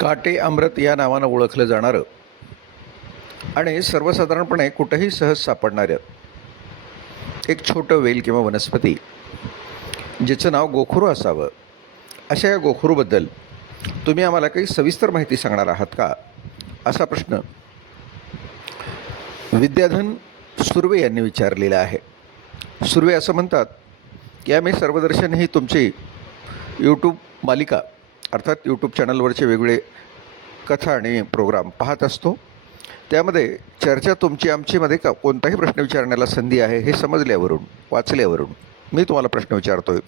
काटे अमृत या नावानं ओळखलं जाणारं आणि सर्वसाधारणपणे कुठंही सहज सापडणारं एक छोटं वेल किंवा वनस्पती ज्याचं नाव गोखरू असावं, अशा या गोखरूबद्दल तुम्ही आम्हाला काही सविस्तर माहिती सांगणार आहात का, असा प्रश्न विद्याधन सुर्वे यांनी विचारलेला आहे. सुर्वे असं म्हणतात की आम्ही सर्वदर्शन ही तुमची यूट्यूब मालिका अर्थात यूट्यूब चॅनलवरचे वेगवेगळे कथा आणि प्रोग्राम पाहत असतो. त्यामध्ये चर्चा तुमची आमचीमध्ये कोणताही प्रश्न विचारण्याला संधी आहे हे समजल्यावरून वाचल्यावरून मी तुम्हाला प्रश्न विचारतो आहे.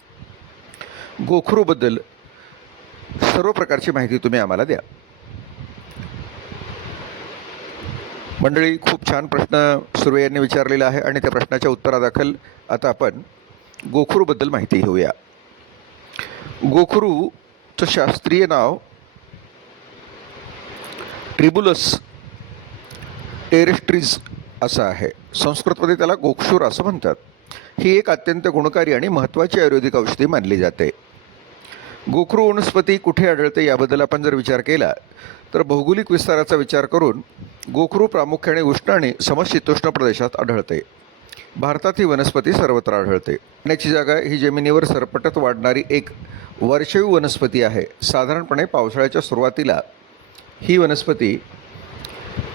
गोखरूबद्दल सर्व प्रकारची माहिती तुम्ही आम्हाला द्या. मंडळी, खूप छान प्रश्न सुर्वे यांनी विचारलेला आहे आणि त्या प्रश्नाच्या उत्तरादाखल आता आपण गोखरूबद्दल माहिती घेऊया. गोखरूचं शास्त्रीय नाव ट्रिबुलस टेरेस्ट्रीज असं आहे. संस्कृतमध्ये त्याला गोक्षूर असं म्हणतात. ही एक अत्यंत गुणकारी आणि महत्त्वाची आयुर्वेदिक औषधी मानली जाते. गोखरू वनस्पती कुठे आढळते याबद्दल आपण जर विचार केला तर भौगोलिक विस्ताराचा विचार करून गोखरू प्रामुख्याने उष्ण आणि समशीतोष्ण प्रदेशात आढळते. भारतात ही वनस्पती सर्वत्र आढळते. याची जागा ही जमिनीवर सरपटत वाढणारी एक वर्षायू वनस्पती आहे. साधारणपणे पावसाळ्याच्या सुरुवातीला ही वनस्पती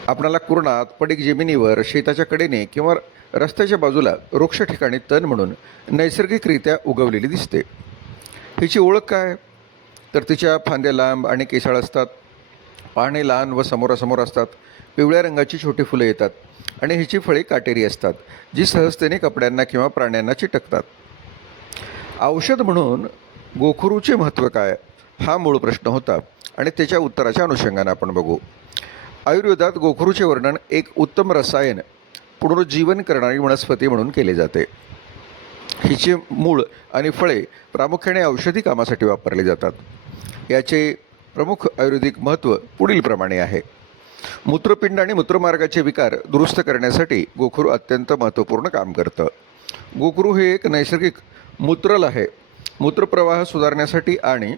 आपणाला कुरणात, पडीक जमिनीवर, शेताच्या कडेने किंवा रस्त्याच्या बाजूला वृक्ष ठिकाणी तण म्हणून नैसर्गिकरित्या उगवलेली दिसते. हिची ओळख काय, तर तिच्या फांद्या लांब आणि केसाळ असतात, पाने लहान व समोरासमोर असतात, पिवळ्या रंगाची छोटी फुलं येतात आणि हिची फळे काटेरी असतात, जी सहजतेने कपड्यांना किंवा प्राण्यांना चिटकतात. औषध म्हणून गोखरूचे महत्त्व काय, हा मूळ प्रश्न होता आणि त्याच्या उत्तराच्या अनुषंगाने आपण बघू. आयुर्वेदात गोखरूचे वर्णन एक उत्तम रसायन पुनरुज्जीवन करणारी वनस्पती म्हणून केले जाते. हिचे मूळ आणि फळे प्रामुख्याने औषधी कामासाठी वापरले जातात. याचे प्रमुख आयुर्वेदिक महत्त्व पुढीलप्रमाणे आहे. मूत्रपिंड आणि मूत्रमार्गाचे विकार दुरुस्त करण्यासाठी गोखरू अत्यंत महत्त्वपूर्ण काम करतं. गोखरू हे एक नैसर्गिक मूत्रल आहे. मूत्रप्रवाह सुधारण्यासाठी आणि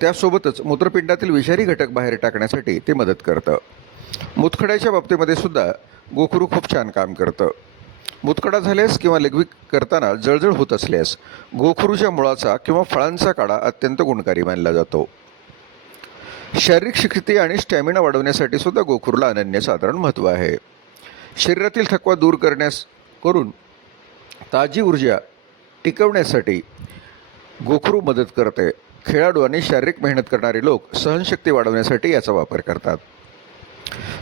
त्यासोबतच मूत्रपिंडातील विषारी घटक बाहेर टाकण्यासाठी ते मदत करतं. मुतखड्याच्या बाबतीमध्ये सुद्धा गोखरू खूप छान काम करतं. मुतखडा झाल्यास किंवा लघवी करताना जळजळ होत असल्यास गोखरूच्या मुळाचा किंवा फळांचा काढा अत्यंत गुणकारी मानला जातो. शारीरिक शक्ती आणि स्टॅमिना वाढवण्यासाठी सुद्धा गोखरूला अनन्यसाधारण महत्त्व आहे. शरीरातील थकवा दूर करून ताजी ऊर्जा टिकवण्यासाठी गोखरू मदत करते. खेळाडू आणि शारीरिक मेहनत करणारे लोक सहनशक्ती वाढवण्यासाठी याचा वापर करतात.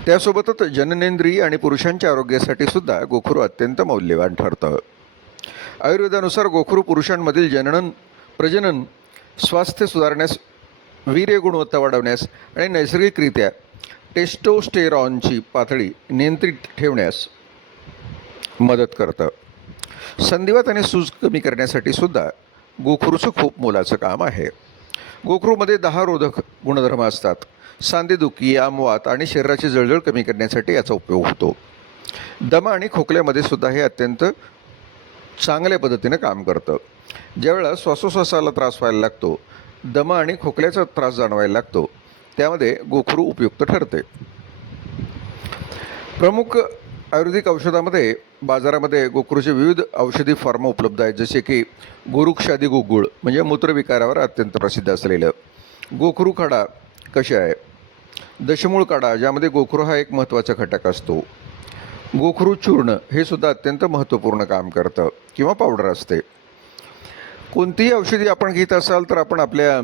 त्यासोबतच जननेंद्रिय आणि पुरुषांच्या आरोग्यासाठी सुद्धा गोखरू अत्यंत मौल्यवान ठरतं. आयुर्वेदानुसार गोखरू पुरुषांमधील प्रजनन स्वास्थ्य सुधारण्यास, वीर्य गुणवत्ता वाढवण्यास आणि नैसर्गिकरित्या टेस्टोस्टेरॉनची पातळी नियंत्रित ठेवण्यास मदत करतं. संधिवात आणि सूज कमी करण्यासाठी सुद्धा गोखरूचं खूप मोलाचं काम आहे. गोखरूमध्ये 10 रोधक गुणधर्म असतात. सांधेदुखी, आमवात आणि शरीराची जळजळ कमी करण्यासाठी याचा उपयोग होतो. दमा आणि खोकल्यामध्ये सुद्धा हे अत्यंत चांगल्या पद्धतीनं काम करतं. ज्यावेळेला श्वासोश्वासाला त्रास व्हायला लागतो, दमा आणि खोकल्याचा त्रास जाणवायला लागतो, त्यामध्ये गोखरू उपयुक्त ठरते. प्रमुख आयुर्वेदिक औषधामध्ये बाजारामध्ये गोखरूचे विविध औषधी फॉर्म उपलब्ध आहेत, जसे की गोरुक्षादी गुगुळ म्हणजे मूत्रविकारावर अत्यंत प्रसिद्ध असलेलं, गोखरू काढा कषाय, दशमूळ काढा ज्यामध्ये गोखरू हा एक महत्त्वाचा घटक असतो, गोखरू चूर्ण हे सुद्धा अत्यंत महत्त्वपूर्ण काम करतं किंवा पावडर असते. कोणतीही औषधी आपण घेत असाल तर आपण आपल्या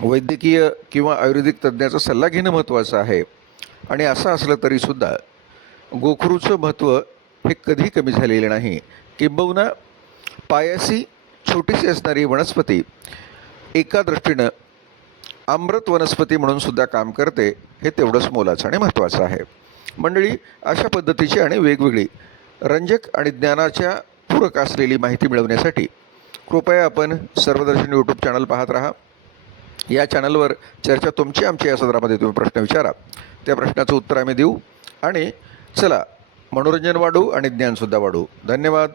वैद्यकीय किंवा आयुर्वेदिक तज्ज्ञाचा सल्ला घेणं महत्त्वाचं आहे. आणि असं असलं तरीसुद्धा गोखरूचं महत्त्व हे कधी कमी झालेलं नाही. किंबहुना पायाशी छोटीशी असणारी वनस्पती एका दृष्टीनं अमृत वनस्पती म्हणून सुद्धा काम करते, हे तेवढंच मोलाचं आणि महत्त्वाचं आहे. मंडळी, अशा पद्धतीची आणि वेगवेगळी रंजक आणि ज्ञानाच्या पूरक असलेली माहिती मिळवण्यासाठी कृपया आपण सर्वदर्शन यूट्यूब चॅनल पाहत राहा. या चॅनलवर चर्चा तुमची आमची या सदरामध्ये तुम्ही प्रश्न विचारा, त्या प्रश्नाचं उत्तर आम्ही देऊ आणि चला मनोरंजन वाढू आणि ज्ञानसुद्धा वाढू. धन्यवाद.